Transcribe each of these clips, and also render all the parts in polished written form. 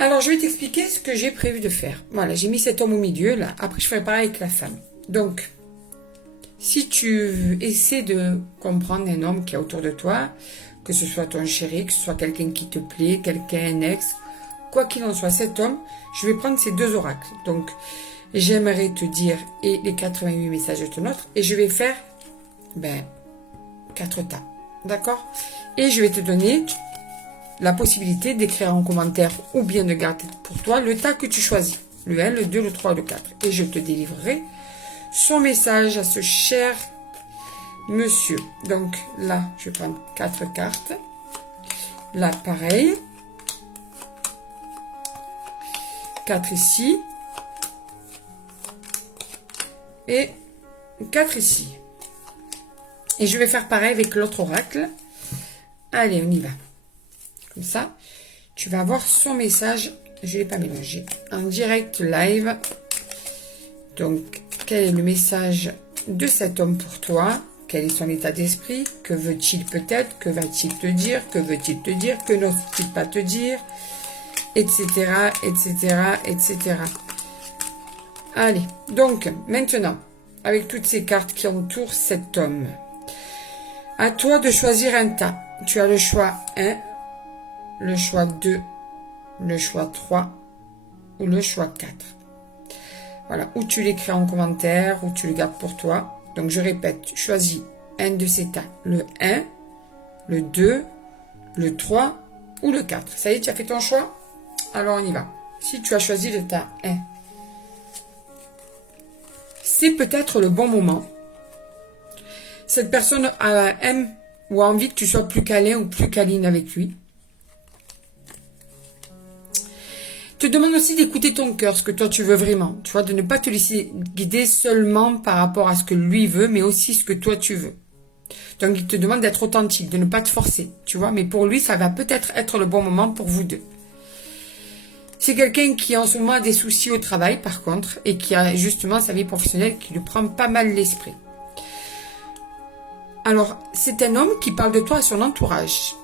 Alors, je vais t'expliquer ce que j'ai prévu de faire. Voilà, j'ai mis cet homme au milieu, là. Après, je ferai pareil avec la femme. Donc, si tu essaies de comprendre un homme qui est autour de toi, que ce soit ton chéri, que ce soit quelqu'un qui te plaît, quelqu'un, un ex, quoi qu'il en soit, cet homme, je vais prendre ces deux oracles. Donc, j'aimerais te dire et les 88 messages de ton autre, et je vais faire, 4 tas. D'accord? Et je vais te donner la possibilité d'écrire en commentaire ou bien de garder pour toi le tas que tu choisis. Le 1, le 2, le 3, le 4. Et je te délivrerai son message à ce cher monsieur. Donc là, je vais prendre 4 cartes. Là, pareil. 4 ici. Et 4 ici. Et je vais faire pareil avec l'autre oracle. Allez, on y va. Comme ça, tu vas avoir son message. Je ne l'ai pas mélangé. En direct live. Donc, quel est le message de cet homme pour toi? Quel est son état d'esprit? Que veut-il peut-être? Que va-t-il te dire? Que veut-il te dire? Que n'ose-t-il pas te dire? Etc, etc, etc. Allez, donc, maintenant, avec toutes ces cartes qui entourent cet homme, à toi de choisir un tas. Tu as le choix 1, le choix 2, le choix 3 ou le choix 4. Voilà, ou tu l'écris en commentaire, ou tu le gardes pour toi. Donc je répète, tu choisis un de ces tas. Le 1, le 2, le 3 ou le 4. Ça y est, tu as fait ton choix? Alors on y va. Si tu as choisi le tas 1, c'est peut-être le bon moment. Cette personne aime ou a envie que tu sois plus câlin ou plus câline avec lui. Te demande aussi d'écouter ton cœur, ce que toi tu veux vraiment. Tu vois, de ne pas te laisser guider seulement par rapport à ce que lui veut, mais aussi ce que toi tu veux. Donc il te demande d'être authentique, de ne pas te forcer, tu vois. Mais pour lui, ça va peut-être être le bon moment pour vous deux. C'est quelqu'un qui en ce moment a des soucis au travail, par contre, et qui a justement sa vie professionnelle qui lui prend pas mal l'esprit. Alors, c'est un homme qui parle de toi à son entourage,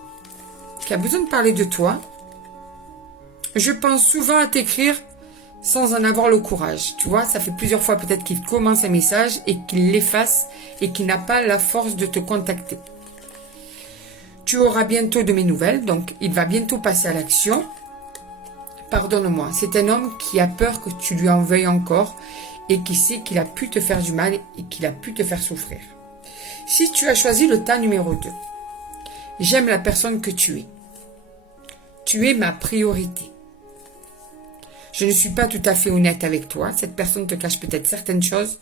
qui a besoin de parler de toi. Je pense souvent à t'écrire sans en avoir le courage. Tu vois, ça fait plusieurs fois peut-être qu'il commence un message et qu'il l'efface et qu'il n'a pas la force de te contacter. Tu auras bientôt de mes nouvelles, donc il va bientôt passer à l'action. Pardonne-moi, c'est un homme qui a peur que tu lui en veuilles encore et qui sait qu'il a pu te faire du mal et qu'il a pu te faire souffrir. Si tu as choisi le tas numéro 2, j'aime la personne que tu es. Tu es ma priorité. Je ne suis pas tout à fait honnête avec toi. Cette personne te cache peut-être certaines choses.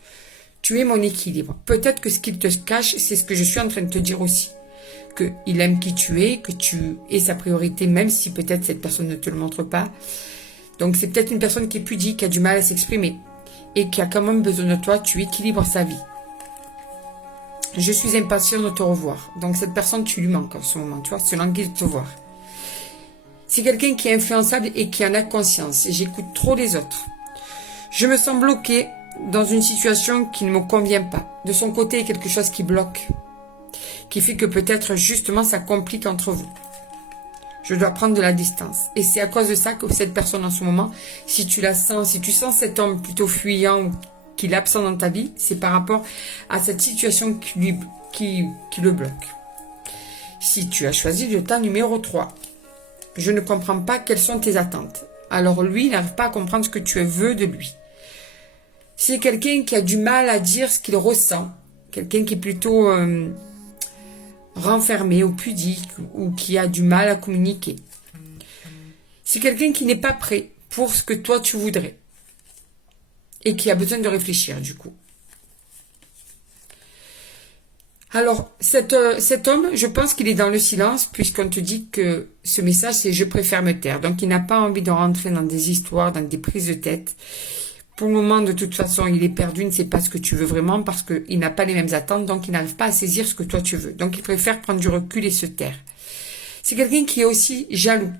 Tu es mon équilibre. Peut-être que ce qu'il te cache, c'est ce que je suis en train de te dire aussi. Qu'il aime qui tu es, que tu es sa priorité, même si peut-être cette personne ne te le montre pas. Donc c'est peut-être une personne qui est pudique, qui a du mal à s'exprimer et qui a quand même besoin de toi. Tu équilibres sa vie. Je suis impatient de te revoir. Donc cette personne, tu lui manques en ce moment. Tu vois, c'est languit de te voir. C'est quelqu'un qui est influençable et qui en a conscience. Et j'écoute trop les autres. Je me sens bloquée dans une situation qui ne me convient pas. De son côté, il y a quelque chose qui bloque. Qui fait que peut-être justement ça complique entre vous. Je dois prendre de la distance. Et c'est à cause de ça que cette personne en ce moment, si tu la sens, si tu sens cet homme plutôt fuyant ou qu'il est absent dans ta vie, c'est par rapport à cette situation qui le bloque. Si tu as choisi le tas numéro 3, je ne comprends pas quelles sont tes attentes. Alors lui, il n'arrive pas à comprendre ce que tu veux de lui. C'est quelqu'un qui a du mal à dire ce qu'il ressent. Quelqu'un qui est plutôt renfermé ou pudique ou qui a du mal à communiquer. C'est quelqu'un qui n'est pas prêt pour ce que toi tu voudrais. Et qui a besoin de réfléchir du coup. Alors, cet homme, je pense qu'il est dans le silence puisqu'on te dit que ce message, c'est « je préfère me taire ». Donc, il n'a pas envie de rentrer dans des histoires, dans des prises de tête. Pour le moment, de toute façon, il est perdu, il ne sait pas ce que tu veux vraiment parce qu'il n'a pas les mêmes attentes, donc il n'arrive pas à saisir ce que toi tu veux. Donc, il préfère prendre du recul et se taire. C'est quelqu'un qui est aussi jaloux,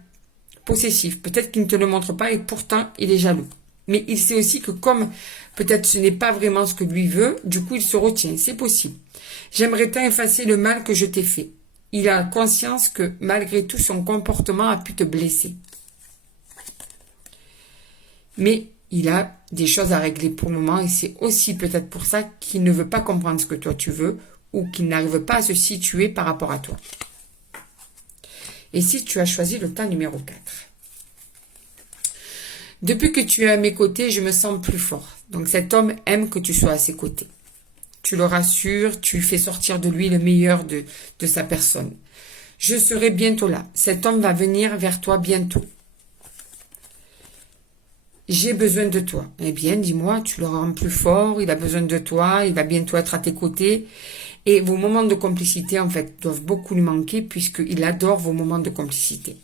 possessif. Peut-être qu'il ne te le montre pas et pourtant, il est jaloux. Mais il sait aussi que comme peut-être ce n'est pas vraiment ce que lui veut, du coup, il se retient. C'est possible. J'aimerais tant effacer le mal que je t'ai fait. Il a conscience que malgré tout, son comportement a pu te blesser. Mais il a des choses à régler pour le moment et c'est aussi peut-être pour ça qu'il ne veut pas comprendre ce que toi tu veux ou qu'il n'arrive pas à se situer par rapport à toi. Et si tu as choisi le tas numéro 4. Depuis que tu es à mes côtés, je me sens plus fort. Donc cet homme aime que tu sois à ses côtés. Tu le rassures, tu fais sortir de lui le meilleur de sa personne. Je serai bientôt là. Cet homme va venir vers toi bientôt. J'ai besoin de toi. Eh bien, dis-moi, tu le rends plus fort, il a besoin de toi, il va bientôt être à tes côtés. Et vos moments de complicité, en fait, doivent beaucoup lui manquer puisqu'il adore vos moments de complicité.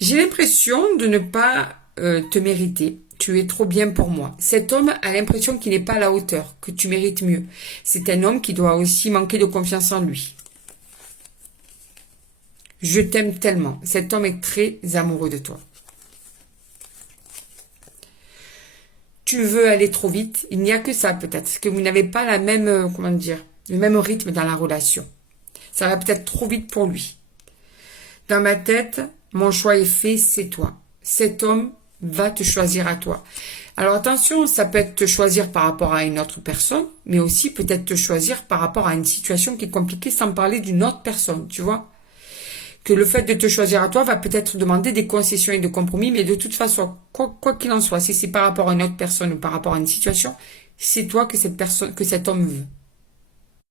J'ai l'impression de ne pas te mériter. Tu es trop bien pour moi. Cet homme a l'impression qu'il n'est pas à la hauteur, que tu mérites mieux. C'est un homme qui doit aussi manquer de confiance en lui. Je t'aime tellement. Cet homme est très amoureux de toi. Tu veux aller trop vite. Il n'y a que ça peut-être. Parce que vous n'avez pas la même, comment dire, le même rythme dans la relation. Ça va peut-être trop vite pour lui. Dans ma tête, mon choix est fait, c'est toi. Cet homme va te choisir à toi. Alors attention, ça peut être te choisir par rapport à une autre personne, mais aussi peut-être te choisir par rapport à une situation qui est compliquée sans parler d'une autre personne, tu vois. Que le fait de te choisir à toi va peut-être demander des concessions et des compromis, mais de toute façon, quoi qu'il en soit, si c'est par rapport à une autre personne ou par rapport à une situation, c'est toi que cet homme veut.